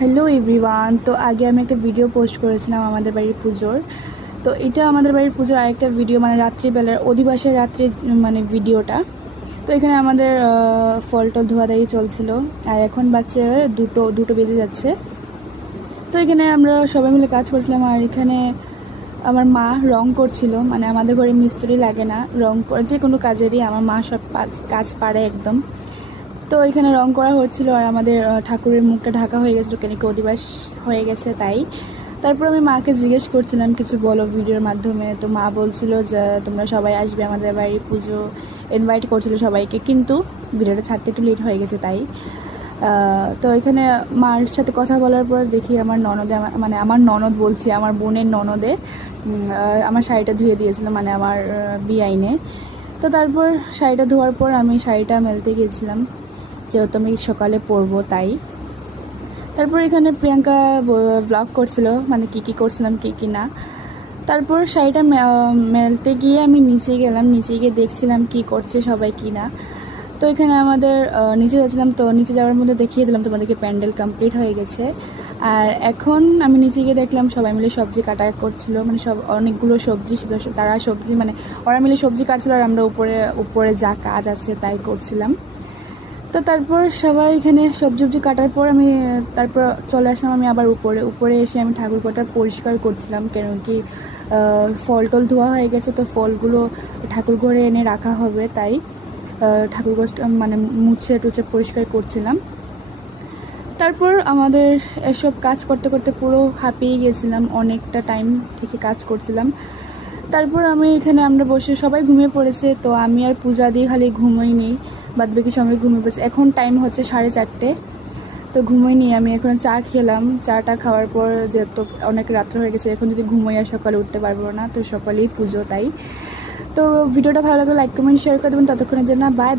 Hello everyone. তো আগে আমি একটা ভিডিও পোস্ট করেছিলাম আমাদের বাড়ির পুজোর। তো এটা আমাদের বাড়ির পুজোর আরেকটা ভিডিও, মানে রাত্রিবেলার অধিবাসের রাত্রি মানে ভিডিওটা। তো এখানে আমাদের ফল টল ধোয়াধাই চলছিল, আর এখন বাচ্চা দুটো বেজে যাচ্ছে। তো এখানে আমরা সবাই মিলে কাজ করছিলাম, আর এখানে আমার মা রং করছিল। মানে আমাদের ঘরে মিস্ত্রি লাগে না, রং করে যে কোনো কাজেরই আমার মা সব কাজ পারে একদম। তো এখানে রং করা হচ্ছিল, আর আমাদের ঠাকুরের মুখটা ঢাকা হয়ে গেছিলো, কেন কি অধিবাস হয়ে গেছে তাই। তারপর আমি মাকে জিজ্ঞেস করছিলাম কিছু বলো ভিডিওর মাধ্যমে। তো মা বলছিল যে তোমরা সবাই আসবে আমাদের বাড়ির পুজো, ইনভাইট করছিল সবাইকে, কিন্তু ভিডিওটা ছাড়তে একটু লেট হয়ে গেছে তাই। তো এখানে মার সাথে কথা বলার পর দেখি আমার ননদে, মানে আমার ননদ বলছি, আমার বোনের ননদে আমার শাড়িটা ধুয়ে দিয়েছিল, মানে আমার বিয়াইনে। তো তারপর শাড়িটা ধোয়ার পর আমি শাড়িটা মেলতে গিয়েছিলাম, যেহেতু আমি সকালে পরবো তাই। তারপর এখানে প্রিয়াঙ্কা ব্লগ করছিল, মানে কি করছিলাম কি না। তারপর শাড়িটা মেলতে গিয়ে আমি নিচে গেলাম, নিচে গিয়ে দেখছিলাম কি করছে সবাই কি না। তো এখানে আমাদের নিচে যাচ্ছিলাম, তো নিচে যাওয়ার মধ্যে দেখিয়ে দিলাম তোমাদেরকে প্যান্ডেল কমপ্লিট হয়ে গেছে। আর এখন আমি নিচে গিয়ে দেখলাম সবাই মিলে সবজি কাটা করছিল, মানে সব অনেকগুলো সবজি, তারা সবজি মানে ওরা মিলে সবজি কাটছিল, আর আমরা উপরে যা কাজ আছে তাই করছিলাম। তো তারপর সবাই এখানে সবজি কাটার পর আমি তারপর চলে আসলাম আমি আবার উপরে এসে আমি ঠাকুরঘরটা পরিষ্কার করছিলাম, কেন কি ফল টল ধোয়া হয়ে গেছে, তো ফলগুলো ঠাকুর ঘরে এনে রাখা হবে তাই ঠাকুরঘরটা মানে মুছে টুছে পরিষ্কার করছিলাম। তারপর আমাদের এসব কাজ করতে করতে পুরো হাঁপিয়ে গেছিলাম, অনেকটা টাইম থেকে কাজ করছিলাম। তারপর আমরা বসে সবাই ঘুমিয়ে পড়েছে, তো আমি আর পূজা দিয়ে খালি ঘুমোইনি, বাদ বাকি সময় ঘুমিয়ে পড়েছে। এখন টাইম হচ্ছে 4:30, তো ঘুমোইনি আমি। এখন চা খেলাম, চাটা খাওয়ার পর যেহেতু অনেক রাত্র হয়ে গেছে, এখন যদি ঘুমোই আর সকালে উঠতে পারবো না, তো সকালেই পুজো তাই। তো ভিডিওটা ভালো লাগলে লাইক কমেন্ট শেয়ার করে দেবেন, ততক্ষণের জন্য বাই।